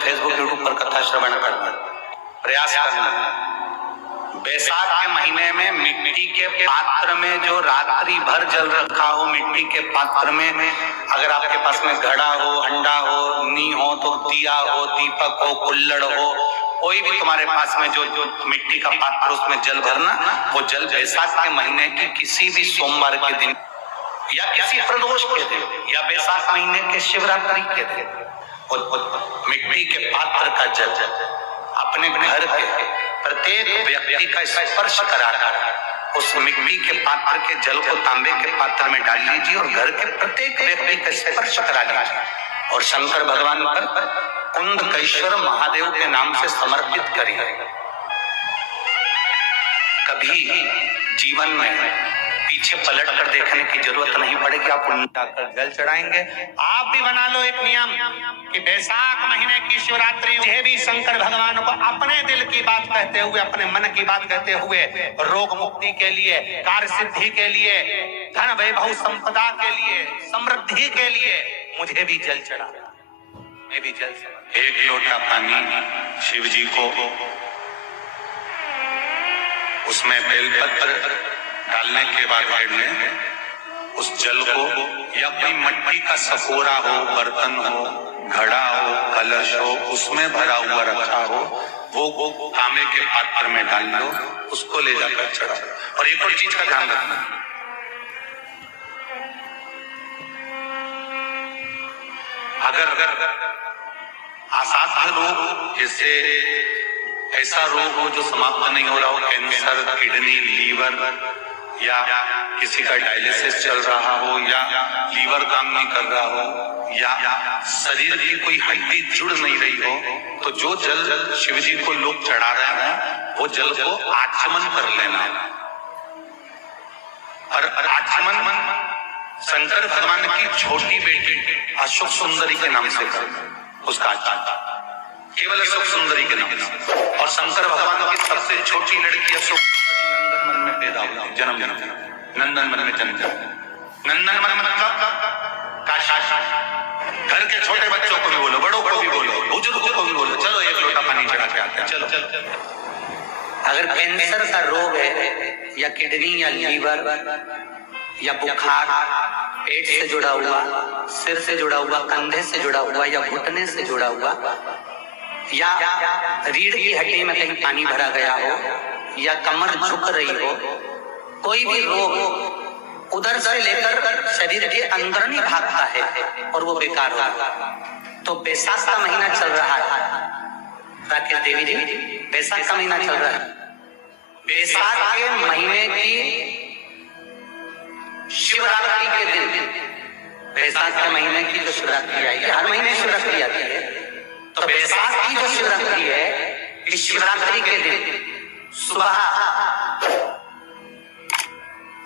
Facebook YouTube पर कथा श्रवण करना, प्रयास करना। बैसाख के महीने में मिट्टी के पात्र में जो रात्रि भर जल रखा हो, मिट्टी के पात्र में, अगर आपके पास में घड़ा हो, हंडा हो, नी हो, तो दिया हो, दीपक हो, कुल्हड़ हो, कोई भी तुम्हारे पास में जो मिट्टी का पात्र, उसमें जल भरना। वो जल बैसाख के महीने की किसी भी सोमवार के दिन या किसी प्रदोष के दिन या बैसाख महीने के शिवरात्रि के दिन मिट्टी के पात्र का जल अपने घर के प्रत्येक व्यक्ति का स्पर्श कराकर उस मिट्टी के पात्र के जल को तांबे के पात्र में डाल लीजिए और घर के प्रत्येक व्यक्ति का स्पर्श करा लीजिए और शंकर भगवान पर कुंडकेश्वर महादेव के नाम से समर्पित करिए। कभी जीवन में पीछे पलट कर देखने की जरूरत नहीं पड़ेगी। आप उठाकर जल चढ़ाएंगे। आप भी बना लो एक नियम कि बैसाख महीने की शिवरात्रि मुझे भी शंकर भगवान को अपने दिल की बात कहते हुए, अपने मन की बात कहते हुए, रोग मुक्ति के लिए, कार्य सिद्धि के लिए, धन वैभव संपदा के लिए, समृद्धि के लिए मुझे भी जल चढ़ा, मैं भी जल चढ़ा। एक लोटा पानी शिव जी को, उसमें बेलपत्र डालने के बाद उस जल को या कोई मिट्टी का सकोरा हो, बर्तन हो, घड़ा हो, कलश हो, उसमें भरा हुआ रखा हो, वो तांबे के पात्र में डाल लो, उसको ले जाकर चढ़ाओ। और एक और चीज का ध्यान रखना, अगर असाध्य रोग, जैसे ऐसा रोग हो जो समाप्त नहीं हो रहा हो, कैंसर, किडनी, लीवर, या किसी का डायलिसिस चल रहा हो, या लीवर काम नहीं कर रहा हो, या शरीर की कोई हड्डी जुड़ नहीं रही हो, तो जो जल शिव जी को लोग चढ़ा रहे हैं वो जल को आचमन कर लेना। और आचमन शंकर भगवान की छोटी बेटी अशोक सुंदरी के नाम से कर, उसका आचमन केवल अशोक सुंदरी के नाम से। और शंकर भगवान की सबसे छोटी लड़की अशोक नंदन मन में पैदा हुई, जन्म नंदन मन में जन्म। नंदन मन मतलब काशी। घर के छोटे बच्चों को भी बोलो, बड़ों को भी बोलो, बुजुर्गों को भी बोलो, चलो एक लोटा पानी चढ़ा के आते हैं, चलो। अगर कैंसर का रोग है या किडनी या लीवर या बुखार, पेट से जुड़ा हुआ, सिर से जुड़ा हुआ, कंधे से जुड़ा हुआ या घुटने से जुड़ा हुआ, या रीढ़ की हड्डी में कहीं पानी भरा गया हो, या कमर झुक रही हो, कोई भी रोग उधर से लेकर शरीर के अंदर नहीं भागता है और वो बेकार होगा। तो बैसाख का महीना चल रहा है, राकेश देवी जी, बैसाख का महीना चल रहा है। बैसाख के महीने की शिवरात्रि के दिन, बैसाख के महीने की जो शिवरात्रि आएगी, हर महीने शिवरात्रि आती है, तो बैसाख की जो शिवरात्रि है, इस शिवरात्रि के दिन सुबह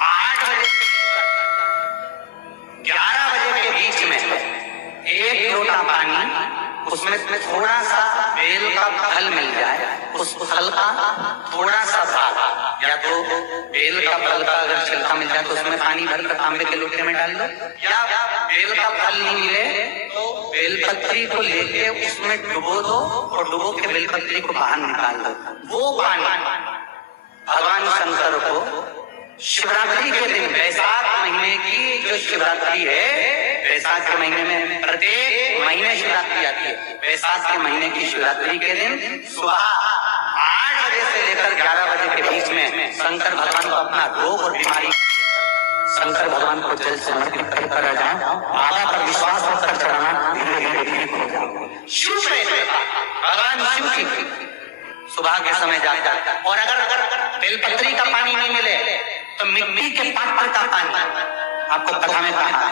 8 बजे से 11 बजे के बीच में एक लोटा पानी, उसमें थोड़ा सा बेल का फल मिल जाए, उस फल का थोड़ा सा भाग, या तो बेल का फल का अगर छिलका मिल जाए तो उसमें पानी भरकर तांबे के लोटे में डाल दो, या बेल का फल नहीं मिले तो बेलपत्री को लेके उसमें डुबो दो और डुबो के बेलपत्री को बाहर निकाल दो। वो पानी भगवान शंकर को शिवरात्रि के दिन, बैसाख महीने की जो शिवरात्रि है, बैसाख के महीने में प्रत्येक महीने शिवरात्रि आती है, बैसाख के महीने की शिवरात्रि के दिन सुबह 8 बजे से लेकर 11 बजे के बीच में शंकर भगवान को अपना रोग और बीमारी, शंकर भगवान को जल समर्पित कर जाए। बाबा पर विश्वास रखकर चढ़ाना, धीरे धीरे ठीक हो जाए। शिव भगवान शिव की सुबह के समय जाता है। और अगर बेलपत्री का पानी नहीं मिले तो मिट्टी के पात्र का पानी, आपको कथा में कहा,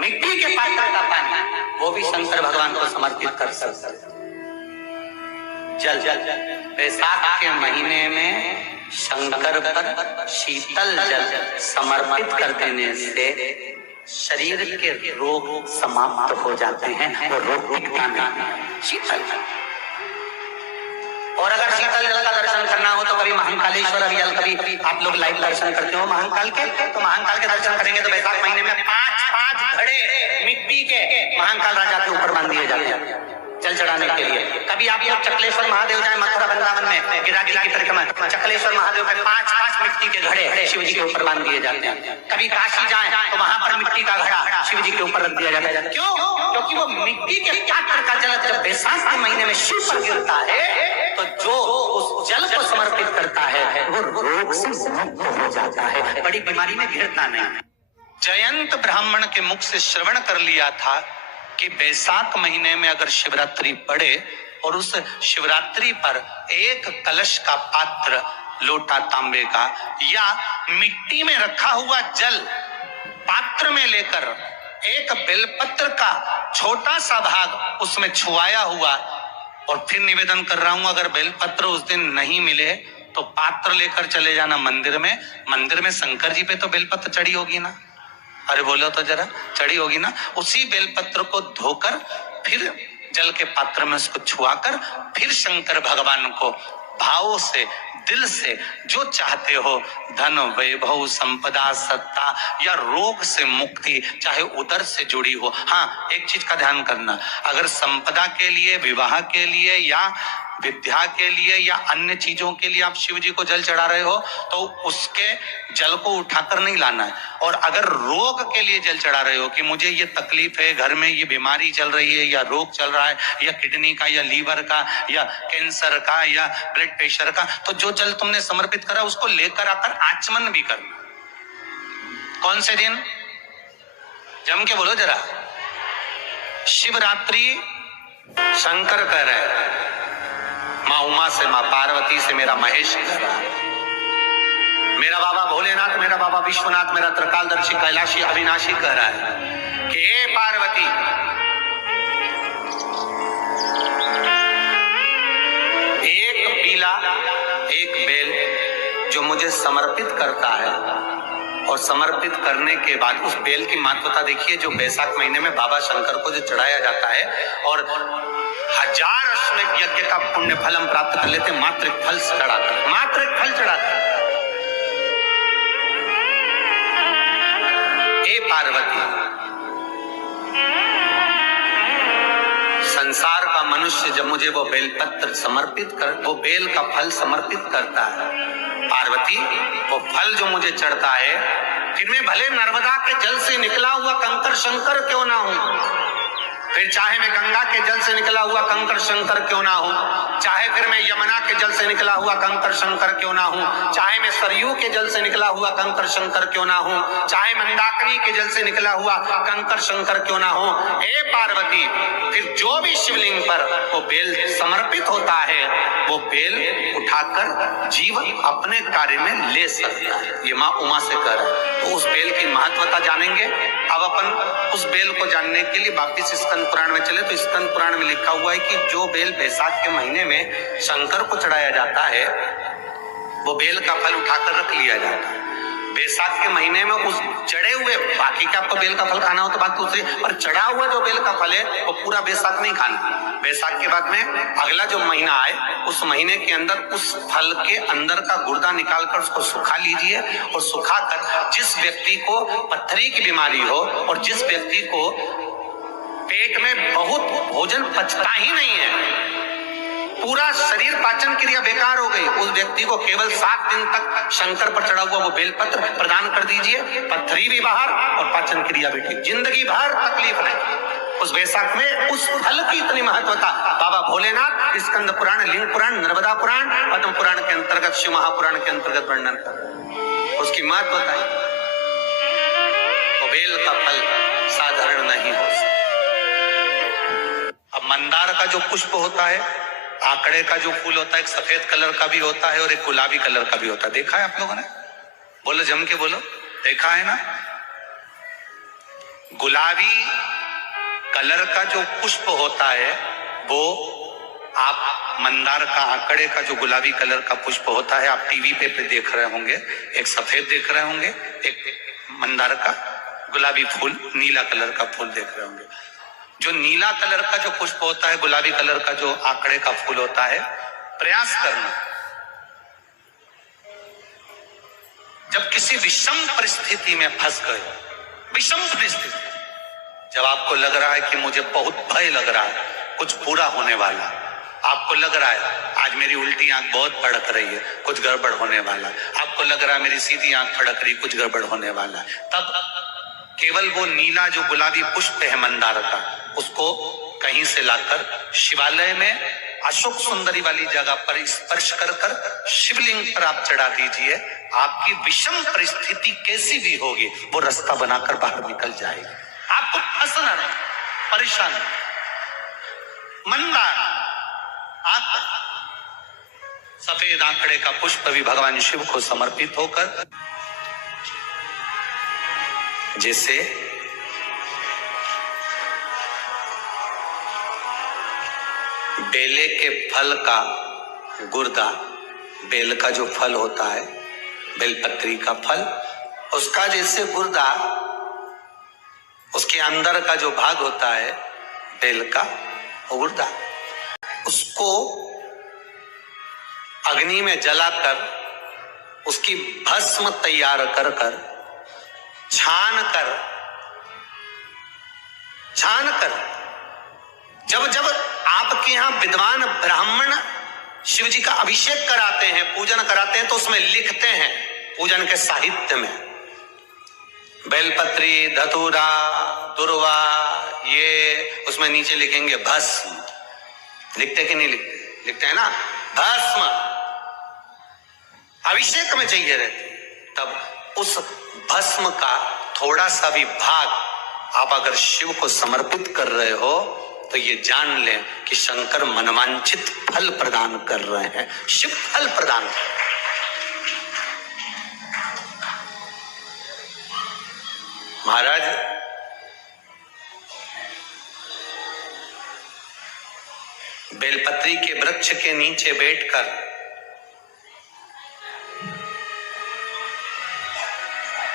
मिट्टी के पात्र का पानी वो भी शंकर भगवान को समर्पित कर सकते। जल बैसाख के महीने में शंकर पर शीतल जल समर्पित कर देने से शरीर के रोग समाप्त हो जाते हैं और रोग टिकता नहीं। शीतल जल, और अगर शीतल जल का दर्शन करना हो तो कभी महाकालेश्वर अभियान, कभी आप लोग लाइव दर्शन करते हो महाकाल के, तो महाकाल के दर्शन करेंगे तो बैसाख महीने में 5-5 घड़े मिट्टी के महाकाल राजा के ऊपर बांध दिए जाते हैं। जल चढ़ाने के लिए। कभी आप लोग चकलेश्वर महादेव जाए मथुरा वृंदावन में गिरिराज की परिक्रमा, चकलेश्वर महादेव के 5-5 मिट्टी के घड़े शिव जी के ऊपर बांध दिए जाते हैं। कभी काशी जाए तो वहां पर मिट्टी का घड़ा शिव जी के ऊपर रख दिया जाता है। क्यों? क्योंकि वो मिट्टी के पात्र का जल जब बैसाख के महीने में शिव पर गिरता है तो जो उस जल को समर्पित करता है वो रोग से मुक्त हो जाता है, बड़ी बीमारी में घिरता नहीं। जयंत ब्राह्मण के मुख से श्रवण कर लिया था कि बैसाख महीने में अगर शिवरात्रि पड़े और उस शिवरात्रि पर एक कलश का पात्र, लोटा तांबे का या मिट्टी में रखा हुआ जल पात्र में लेकर एक बेलपत्र का छोटा सा भाग उसमें छुआया हुआ, और फिर निवेदन कर रहा हूं अगर बेलपत्र उस दिन नहीं मिले तो पात्र लेकर चले जाना मंदिर में। मंदिर में शंकर जी पे तो बेलपत्र चढ़ी होगी ना, अरे बोलो तो जरा, चढ़ी होगी ना। उसी बेलपत्र को धोकर फिर जल के पात्र में उसको छुआकर फिर शंकर भगवान को भाव से, दिल से जो चाहते हो, धन वैभव संपदा सत्ता या रोग से मुक्ति, चाहे उदर से जुड़ी हो। हाँ, एक चीज का ध्यान करना, अगर संपदा के लिए, विवाह के लिए या विद्या के लिए या अन्य चीजों के लिए आप शिव जी को जल चढ़ा रहे हो तो उसके जल को उठाकर नहीं लाना है। और अगर रोग के लिए जल चढ़ा रहे हो कि मुझे ये तकलीफ है, घर में ये बीमारी चल रही है या रोग चल रहा है या किडनी का या लीवर का या कैंसर का या ब्लड प्रेशर का, तो जो जल तुमने समर्पित करा उसको लेकर आकर आचमन भी करना। कौन से दिन? जम के बोलो जरा। शिवरात्रि शंकर कह रहे हैं, माँ उमा से, माँ पार्वती से मेरा महेश कह रहा है, मेरा बाबा भोलेनाथ, मेरा बाबा विश्वनाथ, मेरा त्रिकालदर्शी कैलाशी अविनाशी कह रहा है कि हे पार्वती, एक पीला, एक बेल जो मुझे समर्पित करता है और समर्पित करने के बाद उस बेल की महत्वता देखिए, जो बैसाख महीने में बाबा शंकर को जो चढ़ाया जाता है और 1000 अश्वमेध यज्ञ का पुण्य फल हम प्राप्त कर लेते, मात्र एक फल चढ़ाकर, मात्र एक फल चढ़ाकर। हे पार्वती, संसार का मनुष्य जब मुझे वो बेलपत्र समर्पित कर, वो बेल का फल समर्पित करता है, पार्वती वो फल जो मुझे चढ़ता है, फिर मैं भले नर्मदा के जल से निकला हुआ कंकर शंकर क्यों ना हूं, फिर चाहे मैं गंगा के जल से निकला हुआ कंकर शंकर क्यों ना हूं, चाहे फिर मैं यमुना के जल से निकला हुआ कंकर शंकर क्यों ना हूं, चाहे मैं सरयू के जल से निकला हुआ कंकर शंकर क्यों ना हूं, चाहे मंदाकिनी के जल से निकला हुआ कंकर शंकर क्यों ना हूं, हे पार्वती, फिर जो भी शिवलिंग पर वो बेल समर्पित होता है वो बेल उठाकर जीव अपने कार्य में ले सकता है। ये माँ उमा से कह रहा है। तो उस बेल की महत्वता जानेंगे। अब अपन उस बेल को जानने के लिए वापिस स्कंद पुराण में चले तो स्कंद पुराण में लिखा हुआ है कि जो बेल बैसाख के महीने में शंकर को चढ़ाया जाता है वो बेल का फल उठाकर रख लिया जाता है। बैसाख के महीने में उस चढ़े हुए, बाकी का आपको बेल का फल खाना हो तो बात दूसरी, पर चढ़ा हुआ जो बेल का फल है वो पूरा बैसाख नहीं खाना। बैसाख के बाद में अगला जो महीना आए उस महीने के अंदर उस फल के अंदर का गुर्दा निकालकर उसको सुखा लीजिए और सुखाकर जिस व्यक्ति को पत्थरी की बीमारी हो और जिस व्यक्ति को पेट में बहुत भोजन पचता ही नहीं है, पूरा शरीर पाचन क्रिया बेकार हो गई, उस व्यक्ति को केवल 7 दिन तक शंकर पर चढ़ा हुआ वो बेलपत्र प्रदान कर दीजिए, पत्थरी भी बाहर और पाचन क्रिया भी ठीक, जिंदगी भर तकलीफ नहीं। उस बैसाख में उस फल की इतनी महत्वता बाबा भोलेनाथ स्कंद पुराण, लिंग पुराण, नर्मदा पुराण, पद्म पुराण के अंतर्गत, शिव महापुराण के अंतर्गत वर्णन कर, उसकी महत्वता है। वो बेल का फल साधारण नहीं हो सकता। अब मंदार का जो पुष्प होता है, आंकड़े का जो फूल होता है, एक सफेद कलर का भी होता है और एक गुलाबी कलर का भी होता है, देखा है आप लोगों ने? बोलो, जम के बोलो, देखा है ना? गुलाबी कलर का जो पुष्प होता है वो आप मंदार का, आंकड़े का जो गुलाबी कलर का पुष्प होता है आप टीवी पे देख रहे होंगे, एक सफेद देख रहे होंगे, एक मंदार का गुलाबी फूल, नीला कलर का फूल देख रहे होंगे। जो नीला कलर का जो पुष्प होता है, गुलाबी कलर का जो आंकड़े का फूल होता है, प्रयास करना जब किसी विषम परिस्थिति में फंस गए, विषम परिस्थिति, जब आपको लग रहा है कि मुझे बहुत भय लग रहा है, कुछ बुरा होने वाला। आपको लग रहा है आज मेरी उल्टी आंख बहुत फड़क रही है, कुछ गड़बड़ होने वाला। आपको लग रहा है मेरी सीधी आंख फड़क रही, कुछ गड़बड़ होने वाला। तब केवल वो नीला जो गुलाबी पुष्प है मंदार का, उसको कहीं से लाकर शिवालय में अशोक सुंदरी वाली जगह पर स्पर्श कर कर शिवलिंग पर आप चढ़ा दीजिए। आपकी विषम परिस्थिति कैसी भी होगी वो रास्ता बनाकर बाहर निकल जाएगी। आपको फंसना नहीं, परेशान मंदार आंकड़ा, सफेद आंकड़े का पुष्प भी भगवान शिव को समर्पित होकर, जैसे बेले के फल का गुर्दा, बेल का जो फल होता है, बेलपत्री का फल, उसका जैसे गुर्दा, उसके अंदर का जो भाग होता है बेल का गुर्दा, उसको अग्नि में जलाकर उसकी भस्म तैयार कर कर छान कर जब जब आपके यहाँ विद्वान ब्राह्मण शिव जी का अभिषेक कराते हैं, पूजन कराते हैं, तो उसमें लिखते हैं पूजन के साहित्य में बेलपत्री, धतूरा, दुर्वा, ये उसमें नीचे लिखेंगे भस्म। लिखते कि नहीं लिखते? लिखते हैं ना, भस्म अभिषेक में चाहिए रहते। तब उस भस्म का थोड़ा सा भी भाग आप अगर शिव को समर्पित कर रहे हो तो ये जान लें कि शंकर मनवांछित फल प्रदान कर रहे हैं। शिव फल प्रदान कर रहे हैं। महाराज बेलपत्री के वृक्ष के नीचे बैठकर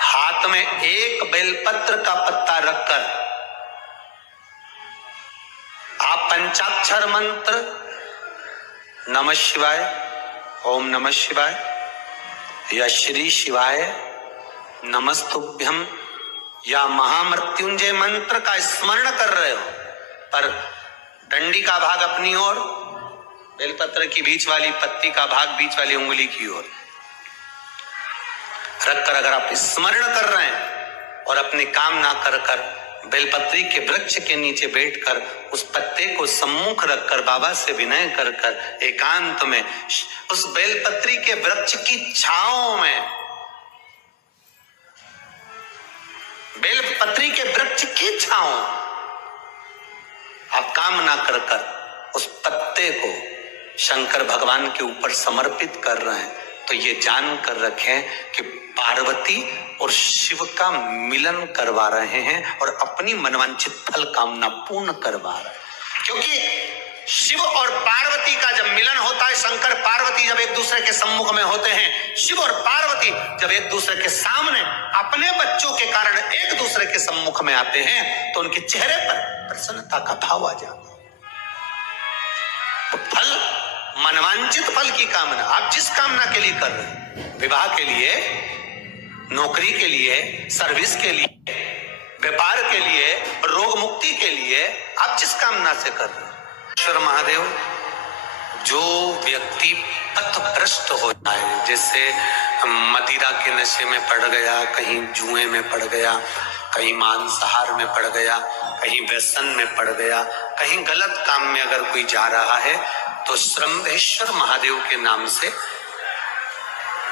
हाथ में एक बेलपत्र का पत्ता रखकर आप पंचाक्षर मंत्र नमः शिवाय, ओम नमः शिवाय या श्री शिवाय नमस्तुभ्यम या महामृत्युंजय मंत्र का स्मरण कर रहे हो, पर डंडी का भाग अपनी ओर, बेलपत्र की बीच वाली पत्ती का भाग बीच वाली उंगली की ओर रखकर अगर आप स्मरण कर रहे हैं और अपनी कामना कर कर बेलपत्री के वृक्ष के नीचे बैठकर उस पत्ते को सम्मुख रखकर बाबा से विनय कर कर एकांत में उस बेलपत्री के वृक्ष की छांव में, बेलपत्री के वृक्ष की छांव आप कामना कर कर उस पत्ते को शंकर भगवान के ऊपर समर्पित कर रहे हैं, तो ये जान कर रखें कि पार्वती और शिव का मिलन करवा रहे हैं और अपनी मनवांछित फल कामना पूर्ण करवा रहे हैं। क्योंकि शिव और पार्वती का जब मिलन होता है, शंकर पार्वती जब एक दूसरे के सम्मुख में होते हैं, शिव और पार्वती जब एक दूसरे के सामने अपने बच्चों के कारण एक दूसरे के सम्मुख में आते हैं, तो उनके चेहरे पर प्रसन्नता का भाव आ जाता है। तो फल, मनवांछित फल की कामना आप जिस कामना के लिए कर रहे हैं, विवाह के लिए, नौकरी के लिए, सर्विस के लिए, व्यापार के लिए, रोग मुक्ति के लिए, आप जिस कामना से कर रहे हैं, ईश्वर महादेव, जो व्यक्ति पथ भ्रष्ट हो जाए, जैसे मदिरा के नशे में पड़ गया, कहीं जुए में पड़ गया, कहीं मांसाहार में पड़ गया, कहीं व्यसन में पड़ गया, कहीं गलत काम में अगर कोई जा रहा है, तो श्रम्भेश्वर महादेव के नाम से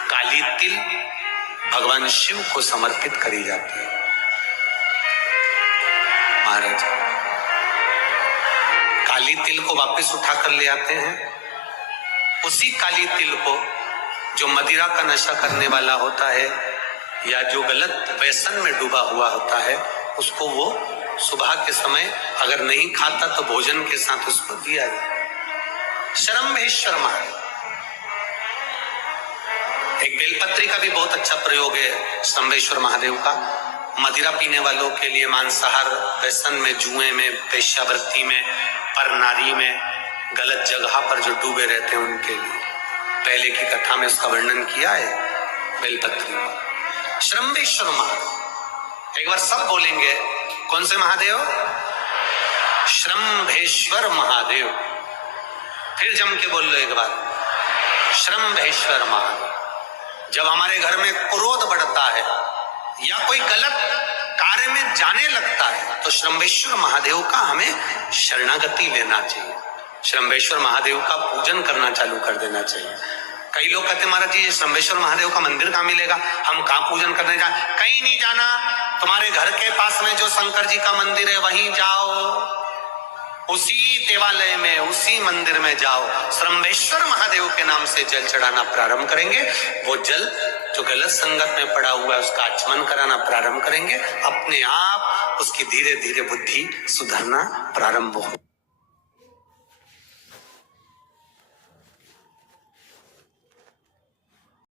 काली तिल भगवान शिव को समर्पित करी जाती है। महाराज काली तिल को वापस उठाकर ले आते हैं। उसी काली तिल को जो मदिरा का नशा करने वाला होता है या जो गलत व्यसन में डूबा हुआ होता है, उसको वो सुबह के समय अगर नहीं खाता तो भोजन के साथ उसको दिया जाए। श्रम्भेश्वर महादेव, एक बेलपत्री का भी बहुत अच्छा प्रयोग है श्रम्भेश्वर महादेव का। मदिरा पीने वालों के लिए, मांसाहार, व्यसन में, जुए में, वेश्यावृत्ति में, पर नारी में, गलत जगह पर जो डूबे रहते हैं उनके लिए पहले की कथा में उसका वर्णन किया है बेलपत्री का। श्रम्भेश्वर महादेव, एक बार सब बोलेंगे, कौन से महादेव? श्रम्भेश्वर महादेव। फिर जम के बोल लो एक बार, श्रम्भेश्वर महादेव। जब हमारे घर में क्रोध बढ़ता है या कोई गलत कार्य में जाने लगता है तो श्रम्भेश्वर महादेव का हमें शरणागति लेना चाहिए, श्रम्भेश्वर महादेव का पूजन करना चालू कर देना चाहिए। कई लोग कहते महाराज जी श्रम्भेश्वर महादेव का मंदिर कहाँ मिलेगा, हम कहाँ पूजन करने जाए? कहीं नहीं जाना, तुम्हारे घर के पास में जो शंकर जी का मंदिर है वहीं जाओ, उसी देवालय में उसी मंदिर में जाओ, श्रम्भेश्वर महादेव के नाम से जल चढ़ाना प्रारंभ करेंगे। वो जल जो गलत संगत में पड़ा हुआ है उसका आचमन कराना प्रारंभ करेंगे, अपने आप उसकी धीरे धीरे बुद्धि सुधरना प्रारंभ हो।